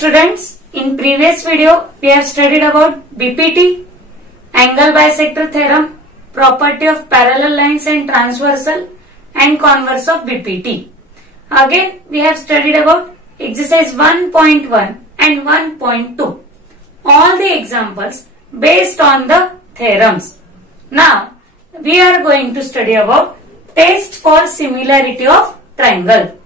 students, in previous video we have studied about BPT, angle bisector theorem, property of parallel lines and transversal and converse of BPT. Again we have studied about exercise 1.1 and 1.2. All the examples based on the theorems. Now we are going to study about test for similarity of triangle.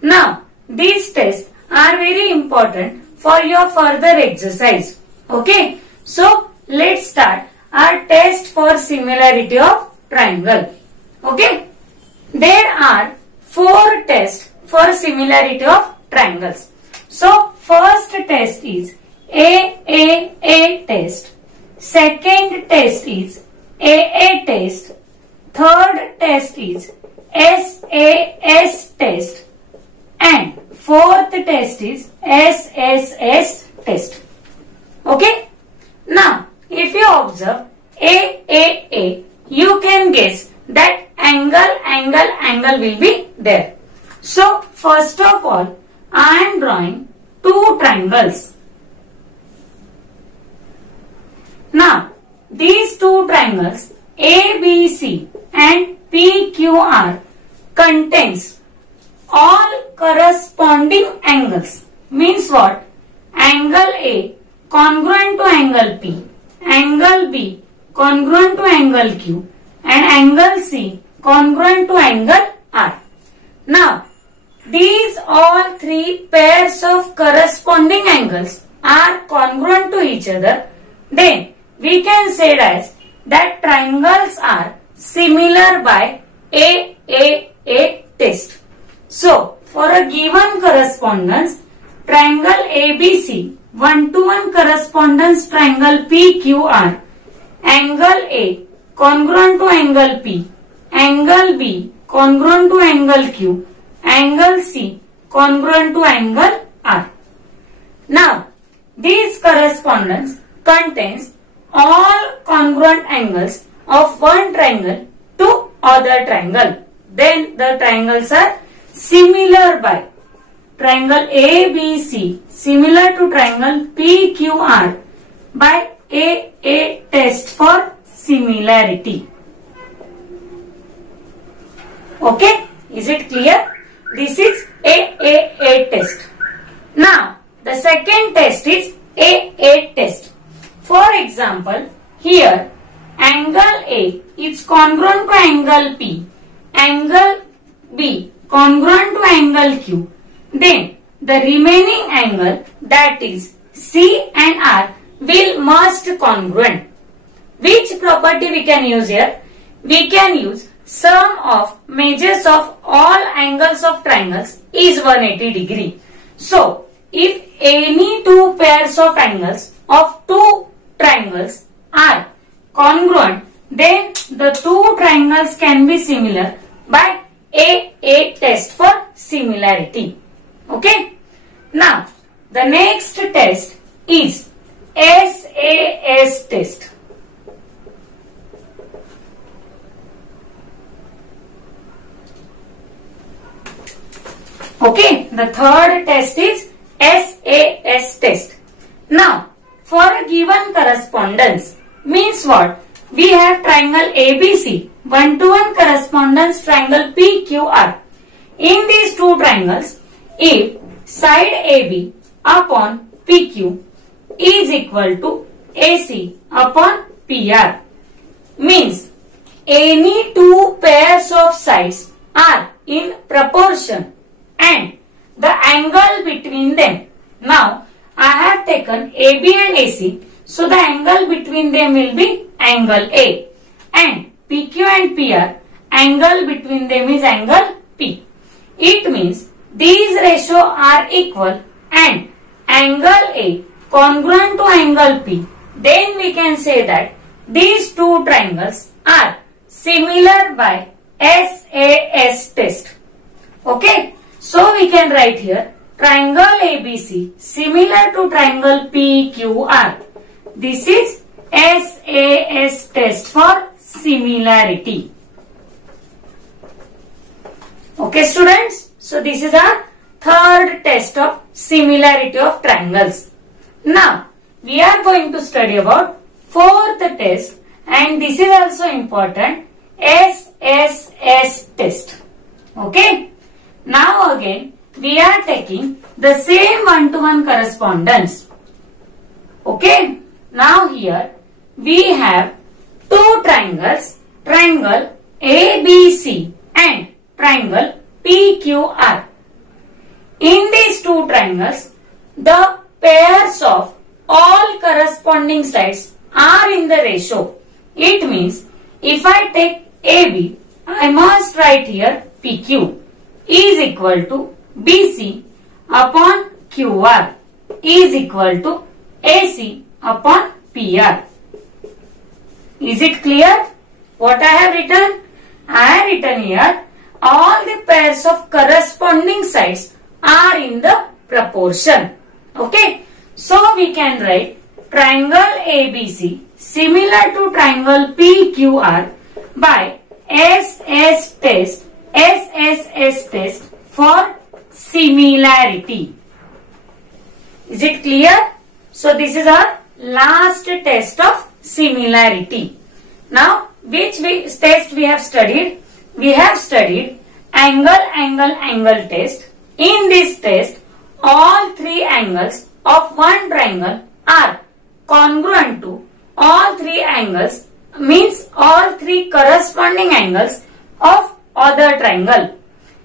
Now these tests are very important for your further exercise. Okay, so let's start our test for similarity of triangle. Okay, there are 4 tests for similarity of triangles. So first test is AAA test, second test is AA test, third test is SAS test, and fourth test is SSS test. Okay. Now, if you observe AAA, you can guess that angle will be there. So, first of all, I am drawing 2 triangles. Now, these 2 triangles ABC and PQR contains all corresponding angles. Means what? Angle A congruent to angle P, angle B congruent to angle Q, and angle C congruent to angle R. Now, these all 3 pairs of corresponding angles are congruent to each other. Then we can say that triangles are similar by AAA test. So, for a given correspondence, triangle ABC, 1-to-1 correspondence triangle PQR, angle A congruent to angle P, angle B congruent to angle Q, angle C congruent to angle R. Now, this correspondence contains all congruent angles of one triangle to other triangle. Then the triangles are similar by triangle ABC similar to triangle PQR by AA test for similarity. Okay, is it clear? This is AAA test. Now the second test is AA test. For example, here angle A is congruent to angle P, angle B congruent to angle Q. Then the remaining angle, that is C and R, will must congruent. Which property we can use here? We can use sum of measures of all angles of triangles is 180 degree. So if any 2 pairs of angles of 2 triangles are congruent, then the 2 triangles can be similar by AA test for similarity. Okay. Now, the next test is SAS test. Okay. The third test is SAS test. Now, for a given correspondence, means what? We have triangle ABC, 1-to-1 correspondence triangle PQR. In these 2 triangles, if side AB upon PQ is equal to AC upon PR, means any 2 pairs of sides are in proportion and the angle between them. Now, I have taken AB and AC, so the angle between them will be angle A, and PQ and PR, angle between them is angle P. It means these ratios are equal and angle A congruent to angle P. Then we can say that these 2 triangles are similar by SAS test. Okay, so we can write here triangle ABC similar to triangle PQR. This is SAS test for similarity. Okay students, so this is our third test of similarity of triangles. Now, we are going to study about fourth test, and this is also important, SSS test. Okay. Now again, we are taking the same one-to-one correspondence. Okay. Now here, we have two triangles, triangle ABC and triangle PQR. In these two triangles, the pairs of all corresponding sides are in the ratio. It means if I take AB, I must write here PQ is equal to BC upon QR is equal to AC upon PR. Is it clear what I have written? I have written here all the pairs of corresponding sides are in the proportion. Okay. So we can write triangle ABC similar to triangle PQR by SSS test for similarity. Is it clear? So this is our last test of similarity. Now, which test we have studied? We have studied angle test. In this test, all three angles of one triangle are congruent to all three angles, means all three corresponding angles of other triangle.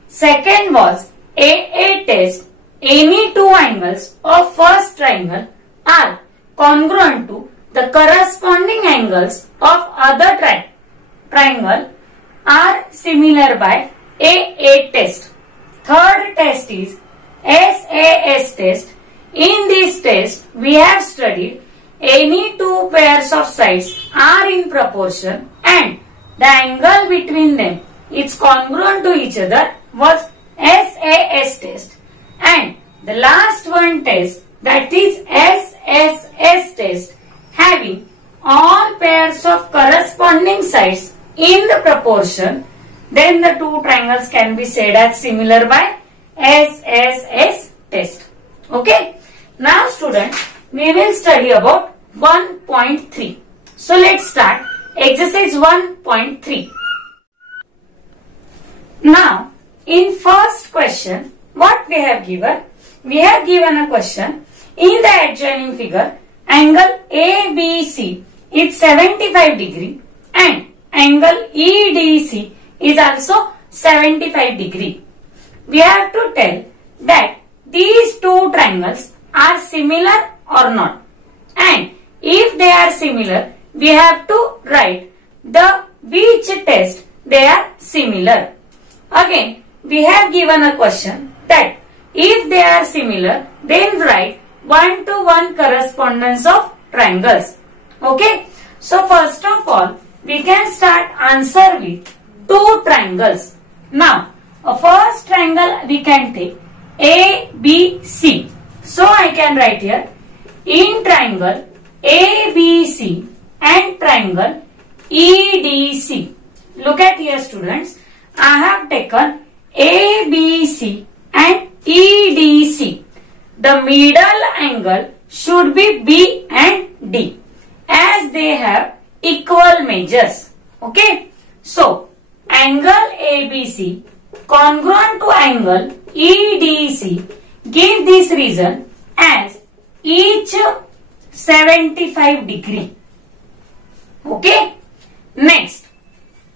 Second was AA test. Any two angles of first triangle are congruent to the corresponding angles of other triangle are similar by AA test. Third test is SAS test. In this test, we have studied any two pairs of sides are in proportion and the angle between them is congruent to each other was SAS test. And the last one test, that is SSS test, having all pairs of corresponding sides in the proportion, then the two triangles can be said as similar by SSS test. Okay. Now students, we will study about 1.3. So let's start exercise 1.3. Now, in first question, what we have given? We have given a question. In the adjoining figure, angle ABC is 75 degree and angle EDC is also 75 degree. We have to tell that these two triangles are similar or not. And if they are similar, we have to write the which test they are similar. Again, we have given a question that if they are similar, then write one-to-one correspondence of triangles. Okay. So first of all, we can start answer with two triangles. Now, a first triangle we can take ABC. So I can write here in triangle ABC and triangle EDC. Look at here students. I have taken ABC and EDC. The middle angle should be B and D as they have equal measures. Okay. So angle ABC congruent to angle EDC, give this region as each 75 degree. Okay. Next,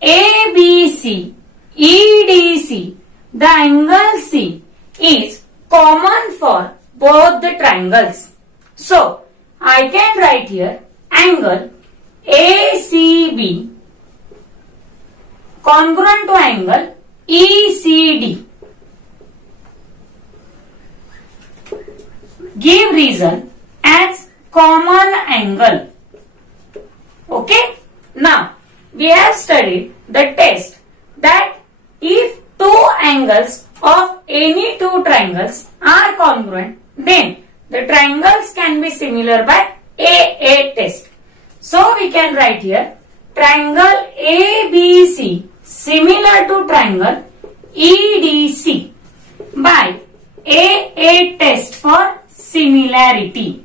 ABC, EDC, the angle C is common for both the triangles. So, I can write here angle ACB congruent to angle ECD. Give reason as common angle. Okay. Now, we have studied the test that if two angles of any two triangles are congruent, then the triangles can be similar by AA test. So, we can write here triangle ABC similar to triangle EDC by A test for similarity.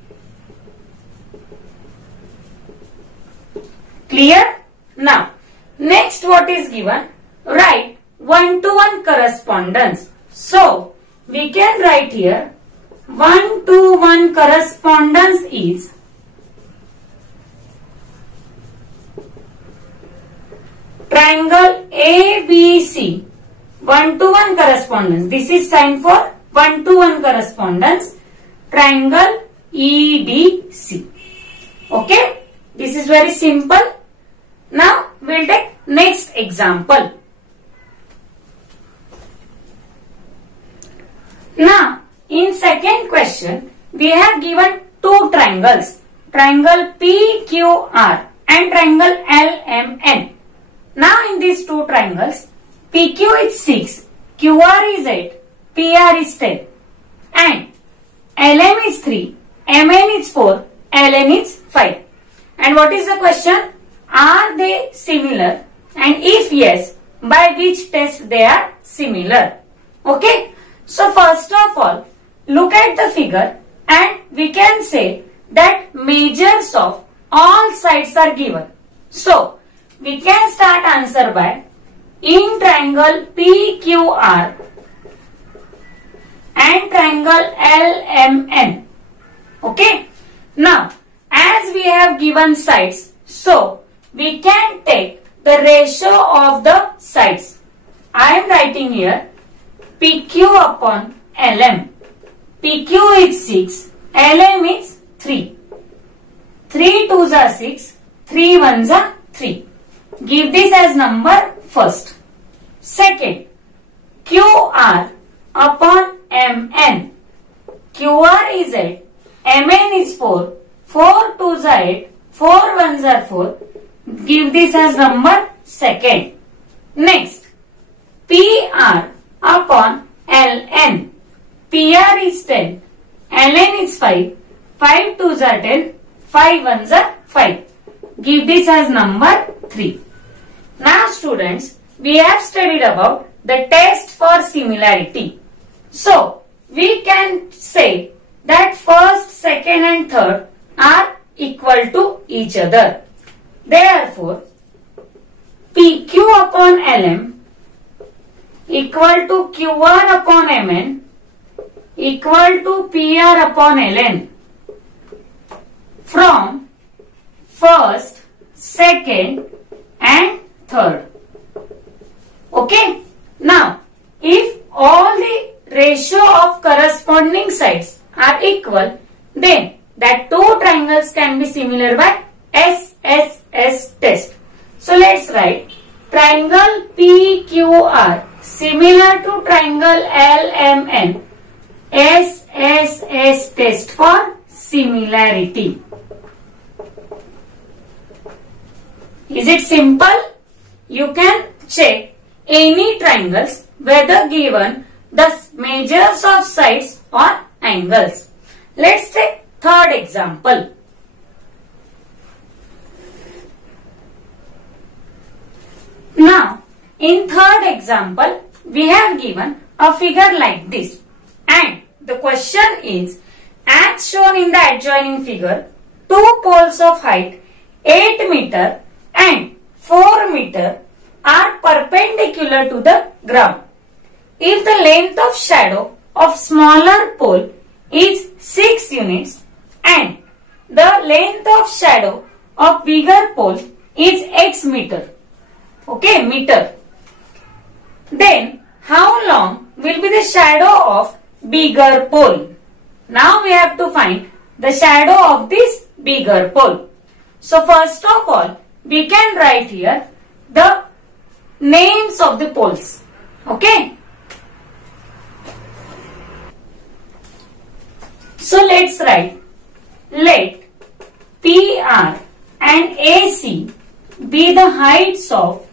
Clear? Now, next what is given? Write one-to-one correspondence. So, we can write here one-to-one correspondence is triangle ABC. One-to-one correspondence. This is sign for one-to-one correspondence. Triangle EDC. Okay? This is very simple. Now, we'll take next example. Now, in second question, we have given two triangles. Triangle PQR and triangle LMN. Now, in these two triangles, PQ is 6, QR is 8, PR is 10 and LM is 3, MN is 4, LN is 5. And what is the question? Are they similar? And if yes, by which test they are similar? Okay. So first of all, look at the figure and we can say that measures of all sides are given. So we can start answer by in triangle PQR and triangle LMN. Okay. Now, as we have given sides, so we can take the ratio of the sides. I am writing here PQ upon LM. PQ is 6, LM is 3. 3 2s are 6, 3 1s are 3. Give this as number first. Second, QR upon MN. QR is 8, MN is 4, 4 2s are 8, 4 1s are 4. Give this as number second. Next, PR upon LN. PR is 10, LN is 5, 5 2s are 10, 5 1s are 5. Give this as number 3. Now students, we have studied about the test for similarity. So, we can say that first, second and third are equal to each other. Therefore, PQ upon LM equal to QR upon MN equal to PR upon LN from first, second and third. Okay. Now, if all the ratio of corresponding sides are equal, then that two triangles can be similar by SSS test. So, let's write triangle PQR similar to triangle LMN. SSS test for similarity. Is it simple? You can check any triangles whether given the measures of sides or angles. Let's take third example. Now, in third example, we have given a figure like this. And the question is, as shown in the adjoining figure, two poles of height 8 meter and 4 meter are perpendicular to the ground. If the length of shadow of smaller pole is 6 units and the length of shadow of bigger pole is x meter, okay, meter, then how long will be the shadow of bigger pole? Now we have to find the shadow of this bigger pole. So first of all, we can write here the names of the poles. Okay. So let's write, let PR and AC be the heights of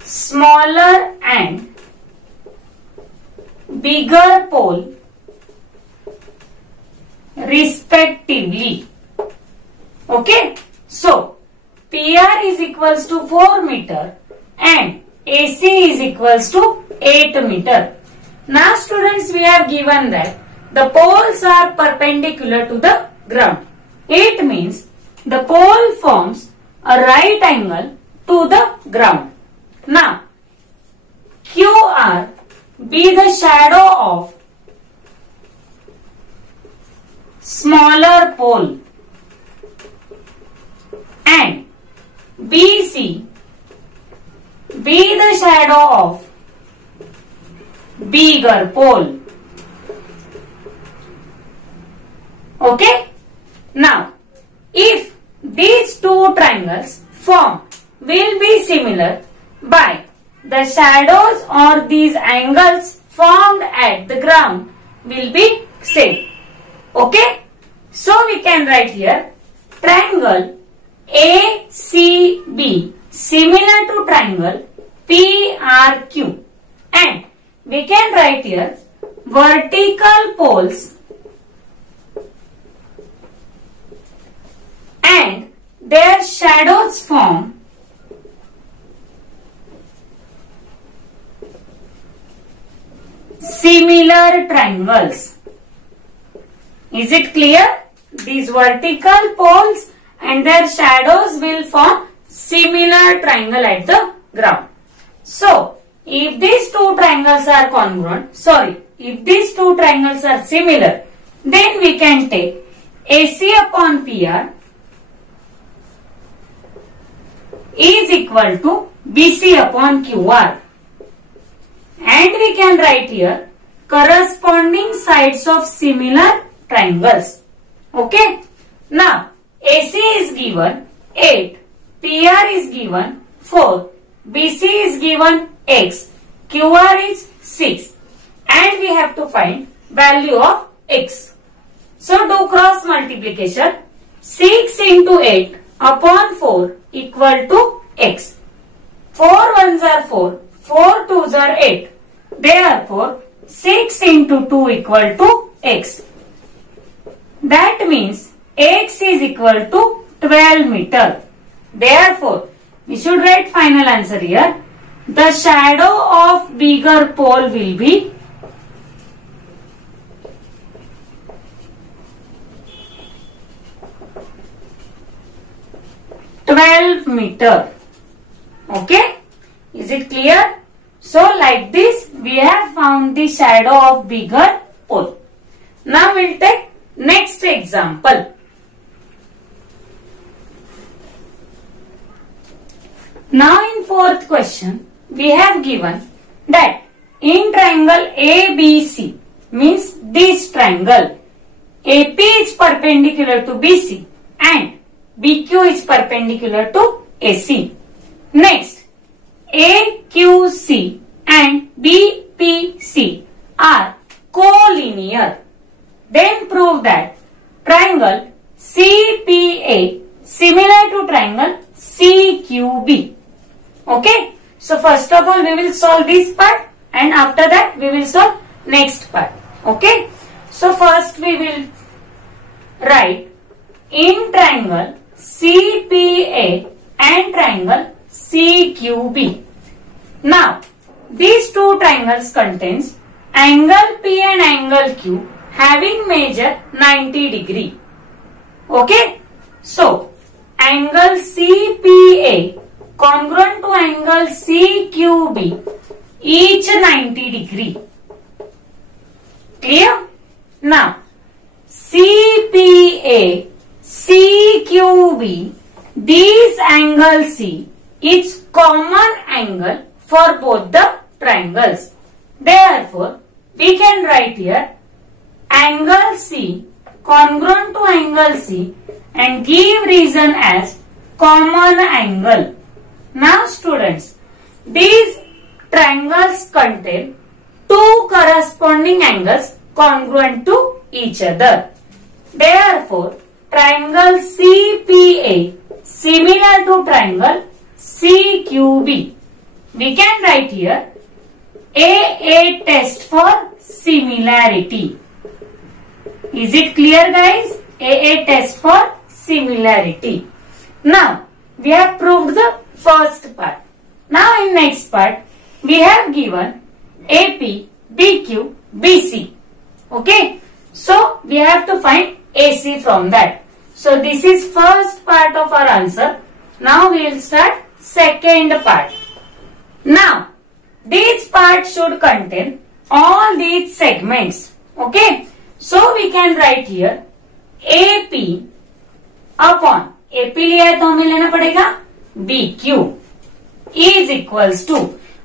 smaller and bigger pole respectively. Okay. So, PR is equals to 4 meter and AC is equals to 8 meter. Now students, we have given that the poles are perpendicular to the ground. It means the pole forms a right angle to the ground. Now, QR be the shadow of smaller pole and BC be the shadow of bigger pole. Okay? Now, if these two triangles form will be similar by the shadows or these angles formed at the ground will be same. Okay? So we can write here triangle ACB similar to triangle PRQ, and we can write here vertical poles and their shadows form similar triangles. Is it clear? These vertical poles and their shadows will form similar triangle at the ground. So, if these two triangles are congruent, if these two triangles are similar, then we can take AC upon PR is equal to BC upon QR. And we can write here corresponding sides of similar triangles. Okay. Now, AC is given 8, PR is given 4, BC is given X, QR is 6, and we have to find value of X. So, do cross multiplication. 6 into 8 upon 4 equal to X. 4 ones are 4, 4 twos are 8. Therefore, 6 into 2 equal to X. That means X is equal to 12 meter. Therefore, we should write final answer here. The shadow of bigger pole will be 12 meter. Okay? Is it clear? So, like this, we have found the shadow of bigger pole. Now, we will take next example. Now, in fourth question, we have given that in triangle ABC, means this triangle, AP is perpendicular to BC and BQ is perpendicular to AC. Next, AQC and BPC are collinear. Then prove that triangle CPA similar to triangle CQB. Okay. So first of all we will solve this part and after that we will solve next part. Okay. So first we will write in triangle CPA and triangle CQB. Now these two triangles contains angle P and angle Q having measure 90 degree. Okay. So angle CPA congruent to angle CQB each 90 degree. Clear? Now CPA CQB, these angle C is common angle for both the triangles. Therefore, we can write here angle C congruent to angle C and give reason as common angle. Now students, these triangles contain two corresponding angles congruent to each other. Therefore, triangle CPA similar to triangle CQB. We can write here AA test for similarity. Is it clear guys? AA test for similarity. Now, we have proved the first part. Now in next part, we have given AP, BQ, BC. Okay. So we have to find AC from that. So this is first part of our answer. Now we will start second part. Now these parts should contain all these segments. Okay. So we can write here AP upon AP लिया है तो हमें लेना पड़ेगा BQ is equals to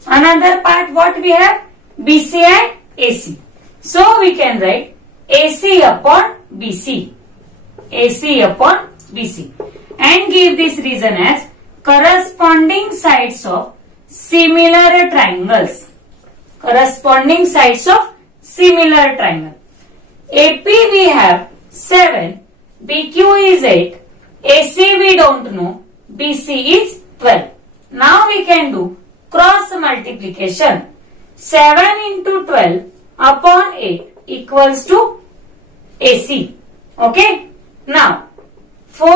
another part what we have BC and AC. So we can write AC upon BC. AC upon BC and give this reason as corresponding sides of similar triangles. Corresponding sides of similar triangle. AP we have 7, BQ is 8, AC we don't know, BC is 12. Now we can do cross multiplication. 7 into 12 upon 8 equals to AC. Okay. Now 4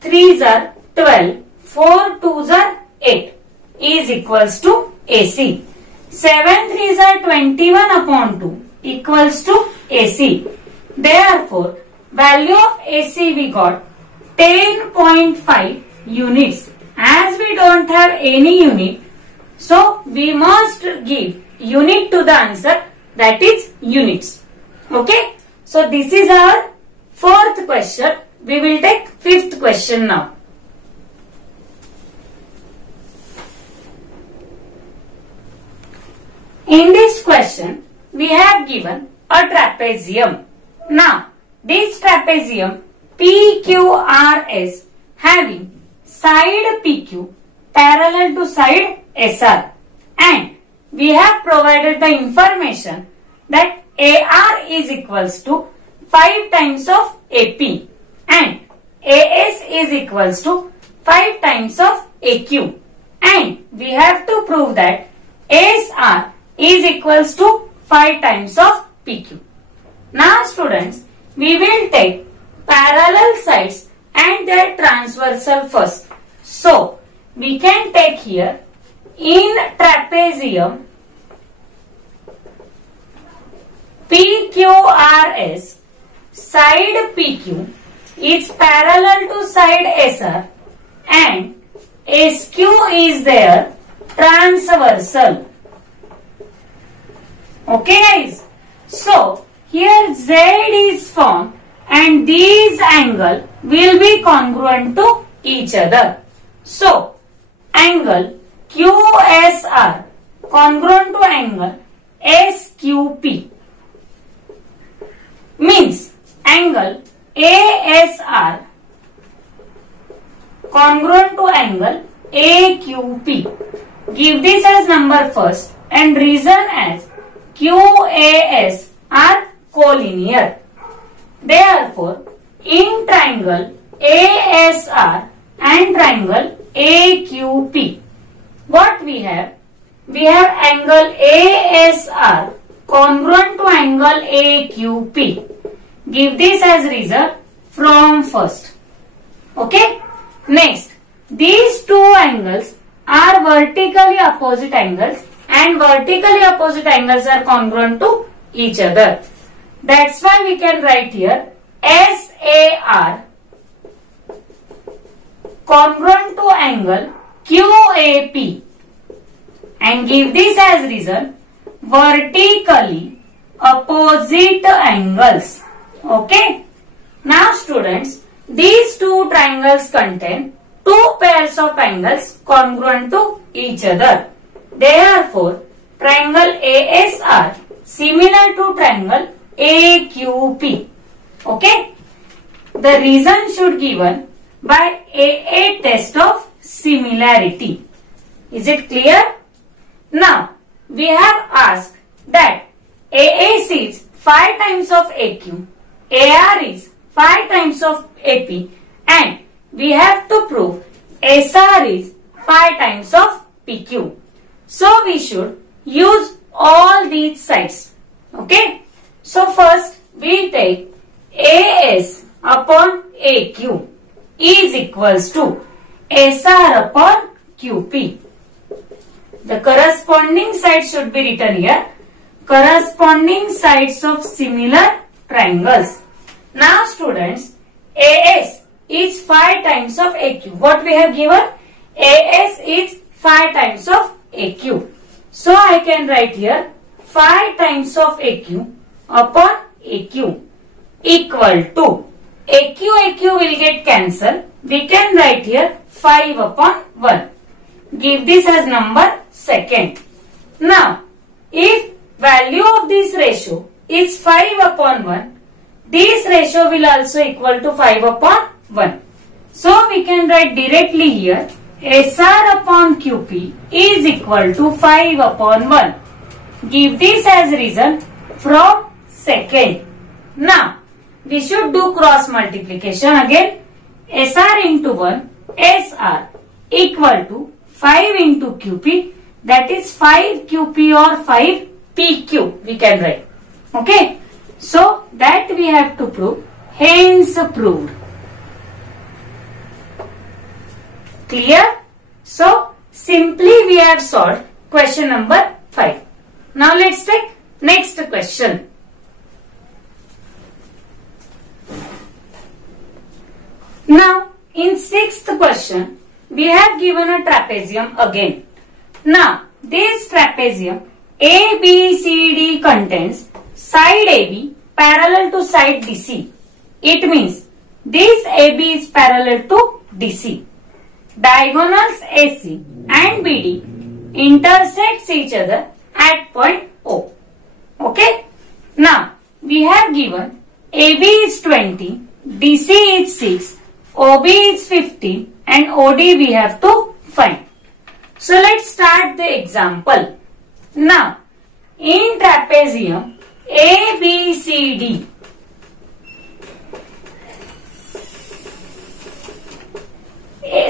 3s are 12, 4 2s are 8 is equals to AC. 7 3s are 21 upon 2 equals to AC. Therefore, value of AC we got 10.5 units. As we don't have any unit, so we must give unit to the answer, that is units. Okay. So this is our fourth question. We will take fifth question now. In this question, we have given a trapezium. Now, this trapezium PQRS having side PQ parallel to side SR, and we have provided the information that AR is equals to 5 times of AP and AS is equals to 5 times of AQ, and we have to prove that SR is equals to 5 times of PQ. Now students, we will take parallel sides and their transversal first. So we can take here in trapezium PQRS, side PQ is parallel to side SR and SQ is their transversal. Okay guys. So here Z is formed and these angle will be congruent to each other. So angle QSR congruent to angle SQP means angle ASR congruent to angle AQP. Give this as number first and reason as QAS are collinear. Therefore, in triangle ASR and triangle AQP, what we have? We have angle ASR congruent to angle AQP. Give this as reason from first. Okay. Next, these two angles are vertically opposite angles and vertically opposite angles are congruent to each other. That's why we can write here SAR congruent to angle QAP and give this as reason vertically opposite angles. Okay. Now students, these two triangles contain two pairs of angles congruent to each other. Therefore, triangle ASR similar to triangle AQP. Okay. The reason should given by AA test of similarity. Is it clear? Now, we have asked that AAC is 5 times of AQ, AR is 5 times of AP, and we have to prove SR is 5 times of PQ. So, we should use all these sides. Okay. So, first we take AS upon AQ is equals to SR upon QP. The corresponding sides should be written here. Corresponding sides of similar triangles. Now students, AS is 5 times of AQ. What we have given? AS is 5 times of AQ. So I can write here 5 times of AQ upon AQ equal to AQ will get cancelled. We can write here 5 upon 1. Give this as number second. Now, if value of this ratio is 5 upon 1, this ratio will also equal to 5 upon 1. So, we can write directly here SR upon QP is equal to 5 upon 1. Give this as reason from second. Now, we should do cross multiplication again. SR into 1, SR equal to 5 into QP, that is 5 QP or 5 PQ we can write. Okay. So, that we have to prove. Hence proved. Clear? So, simply we have solved question number 5. Now, let's take next question. Now, in 6th question, we have given a trapezium again. Now, this trapezium ABCD contains side AB parallel to side DC. It means this AB is parallel to DC. Diagonals AC and BD intersects each other at point O. Okay. Now, we have given AB is 20, DC is 6, OB is 15 and OD we have to find. So, let's start the example. Now, in trapezium ABCD,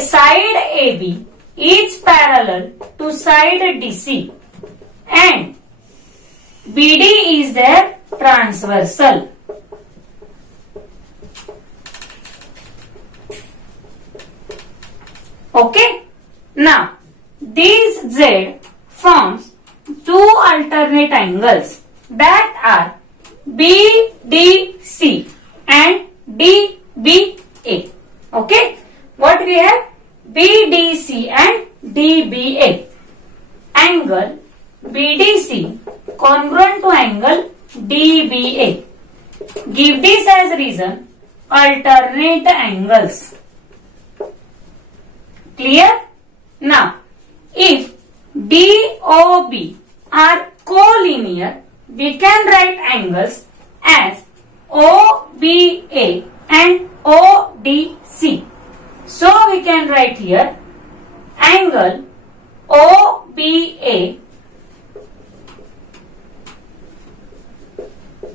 side AB is parallel to side DC and BD is their transversal. Okay. Now, these Z forms two alternate angles that are BDC and DBA. Okay. What we have? BDC and DBA. Angle BDC congruent to angle DBA. Give this as reason alternate angles. Clear? Now, if DOB are collinear, we can write angles as OBA and ODC. So, we can write here angle OBA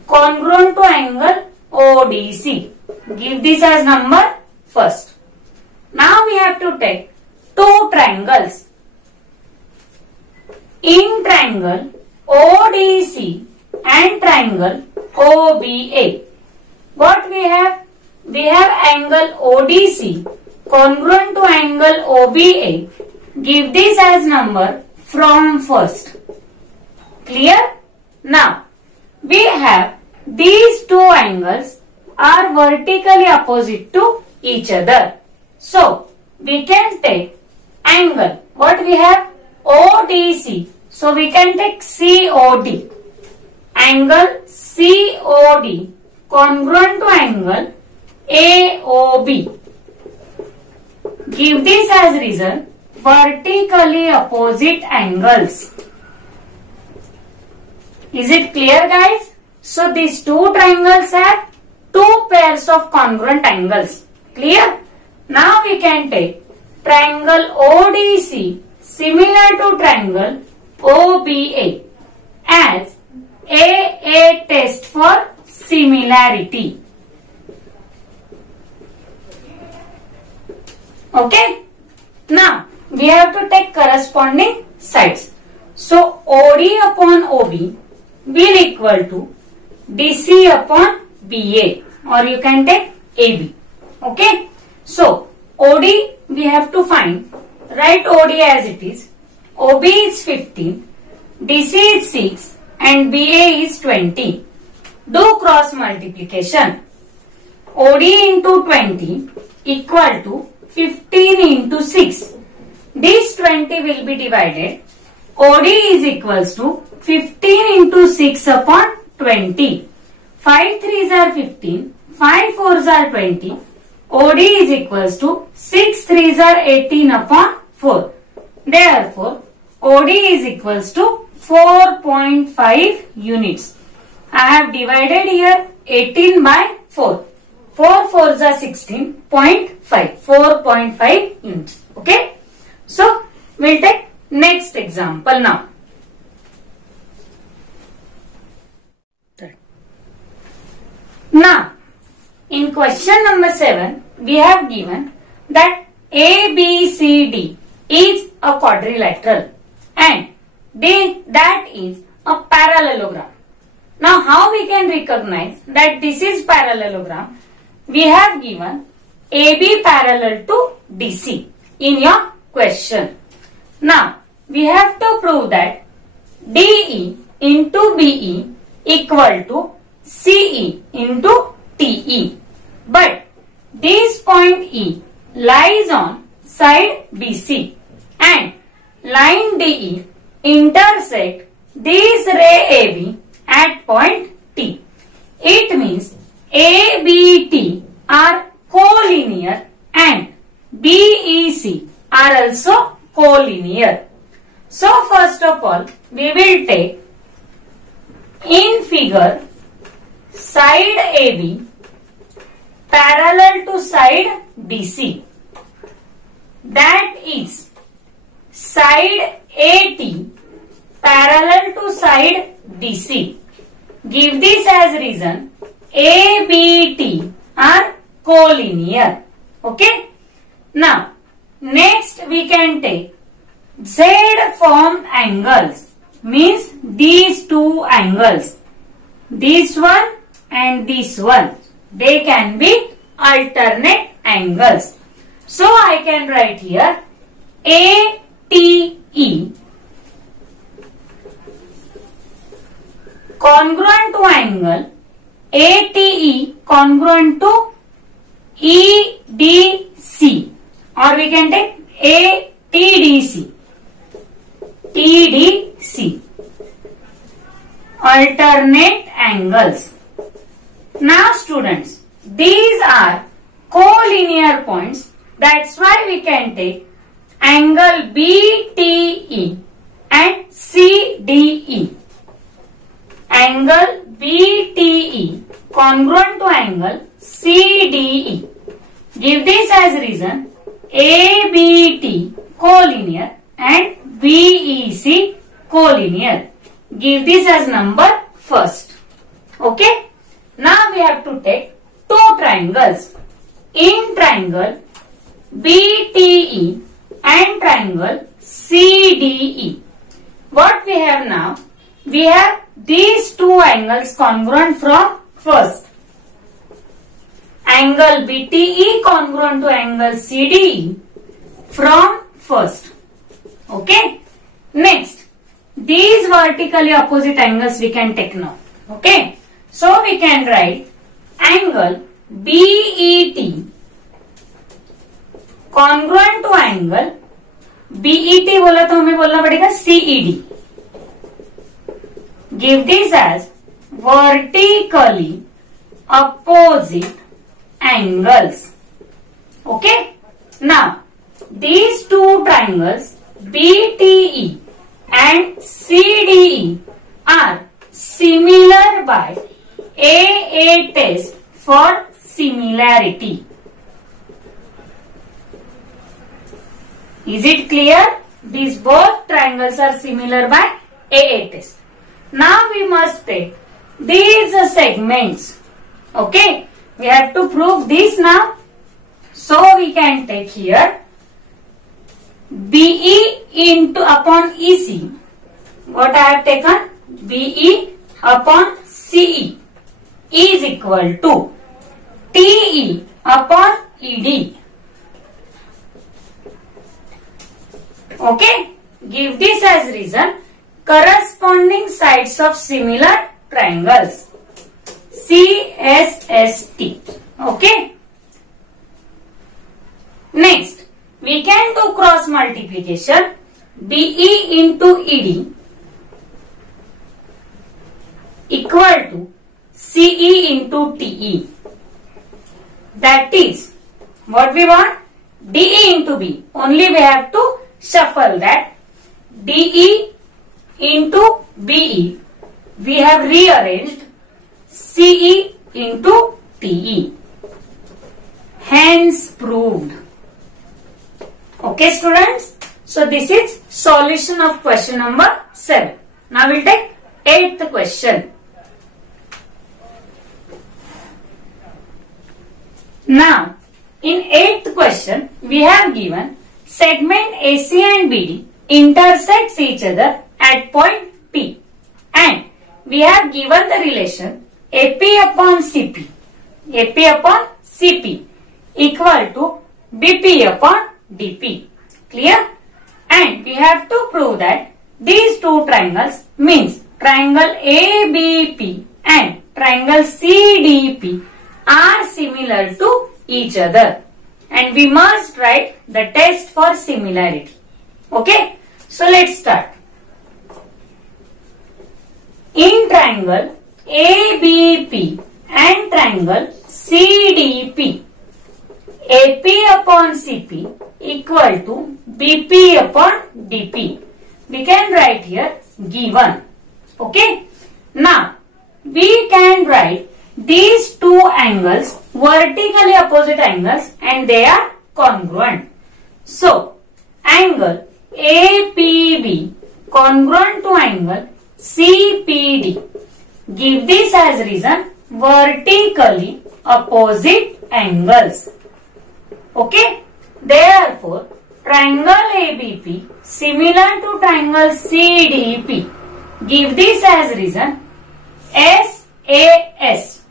congruent to angle ODC. Give this as number first. Now, we have to take two triangles. In triangle ODC and triangle OBA. What we have? We have angle ODC congruent to angle OBA. Give this as number from first. Clear? Now, we have these two angles are vertically opposite to each other. So, we can take angle. What we have? ODC. So, we can take COD. Angle COD congruent to angle AOB. Give this as reason vertically opposite angles. Is it clear, guys? So, these two triangles have two pairs of congruent angles. Clear? Now, we can take triangle ODC similar to triangle OBA as a test for similarity. Okay. Now, we have to take corresponding sides. So, OD upon OB will equal to DC upon BA, or you can take AB. Okay. So, OD we have to find. Write OD as it is. OB is 15, DC is 6 and BA is 20. Do cross multiplication. OD into 20 equal to 15 into 6. This 20 will be divided. OD is equals to 15 into 6 upon 20. 5 3s are 15. 5 4s are 20. OD is equals to 6 3s are 18 upon 4. Therefore, OD is equals to 4.5 units. I have divided here 18 by 4. 4 4s are 16.5. 4.5 units. Okay. So, we'll take next example now. Now, in question number 7, we have given that ABCD is a quadrilateral and that is a parallelogram. Now, how we can recognize that this is parallelogram? We have given AB parallel to DC in your question. Now, we have to prove that DE into BE equal to CE into TE. But this point E lies on side BC and line DE intersect this ray AB at point T. It means ABT are collinear and BEC are also collinear. So first of all, we will take in figure side AB parallel to side BC. That is side AT parallel to side DC. Give this as reason ABT are collinear. Okay. Now, next we can take Z formed angles. Means these two angles. This one and this one. They can be alternate angles. So, I can write here ATE congruent to angle ATE congruent to EDC, or we can take ATDC. TDC. Alternate angles. Now students, these are collinear points. That's why we can take angle BTE and CDE. Angle BTE congruent to angle CDE. Give this as reason ABT collinear and BEC collinear. Give this as number first. Okay. Now we have to take two triangles. In triangle BTE and triangle CDE. What we have now? We have these two angles congruent from first. Angle BTE congruent to angle CDE from first. Okay. Next, these vertically opposite angles we can take now. Okay. So we can write angle BET congruent to angle BET बोला तो हमें बोलना पड़ेगा CED. Give this as vertically opposite angles. Okay. Now, these two triangles BTE and CDE are similar by AA test for similarity. Is it clear? These both triangles are similar by AA test. Now we must take these segments. Okay. We have to prove this now. So we can take here BE into upon EC. What I have taken? BE upon CE is equal to TE upon ED. Okay. Give this as reason. Corresponding sides of similar triangles. CSST. Okay. Next, we can do cross multiplication. BE into ED equal to CE into TE. That is, what we want? DE into B. Only we have to shuffle that. DE into BE. We have rearranged CE into TE. Hence proved. Okay students. So this is solution of question number 7. Now we'll take 8th question. Now in 8th question we have given segment AC and BD intersects each other at point P, and we have given the relation AP upon CP equal to BP upon DP. Clear? And we have to prove that these two triangles means triangle ABP and triangle CDP are similar to each other, and we must write the test for similarity. Okay, so let's start. In triangle ABP and triangle CDP, AP upon CP equal to BP upon DP. We can write here given. Okay. Now we can write these two angles vertically opposite angles and they are congruent. So angle APB congruent to angle CPD. Give this as reason vertically opposite angles. Okay. Therefore, triangle ABP similar to triangle CDP. Give this as reason SAS.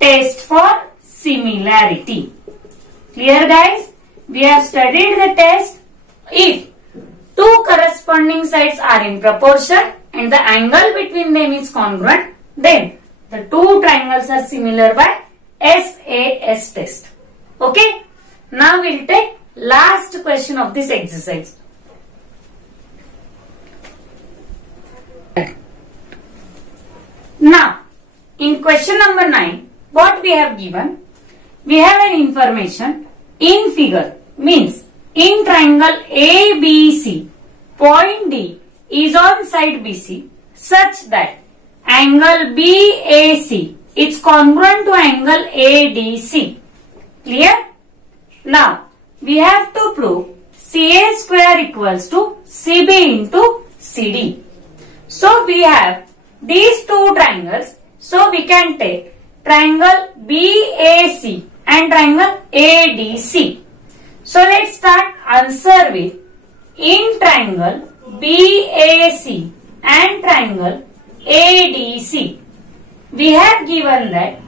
Test for similarity. Clear guys? We have studied the test. If two corresponding sides are in proportion and the angle between them is congruent, then the two triangles are similar by SAS test. Okay. Now we will take last question of this exercise. Now, in question number 9, what we have given? We have an information in figure, means in triangle ABC, point D is on side BC such that angle BAC is congruent to angle ADC. Clear? Now, we have to prove CA square equals to CB into CD. So, we have these two triangles. So, we can take triangle BAC and triangle ADC. So, let's start answer with in triangle BAC and triangle ADC. We have given that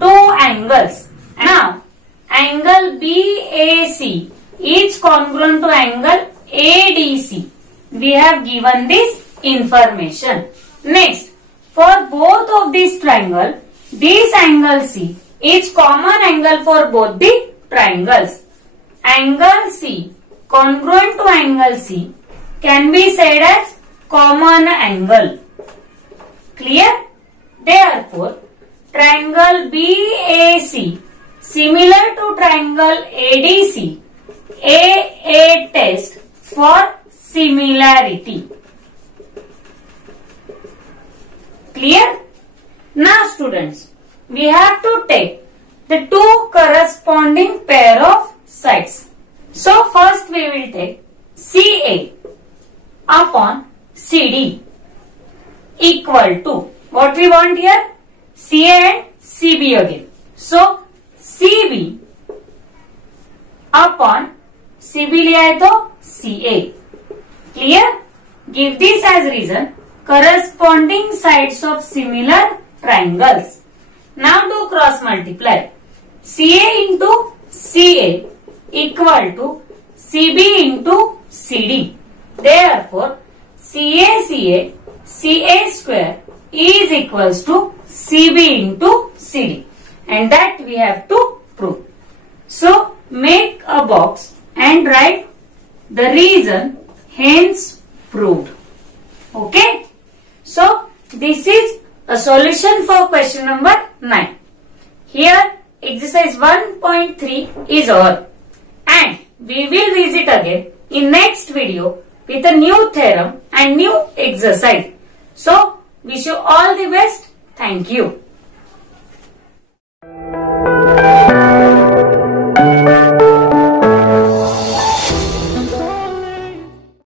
two angles. Now, angle BAC is congruent to angle ADC. We have given this information. Next, for both of these triangles, this angle C is common angle for both the triangles. Angle C congruent to angle C can be said as common angle. Clear? Therefore, triangle BAC similar to triangle ADC, AA test for similarity. Clear? Now students, we have to take the two corresponding pair of sides. So first we will take CA upon CD equal to, what we want here? CA and CB again. So CB upon CB लिया है तो CA. Clear? Give this as reason corresponding sides of similar triangles. Now do cross multiply. CA into CA equal to CB into CD. Therefore, CA square is equals to CB into CD, and that we have to prove. So, make a box and write the reason hence proved. Okay. So, this is a solution for question number 9. Here, exercise 1.3 is over, and we will visit again in next video with a new theorem and new exercise. So, wish you all the best. Thank you.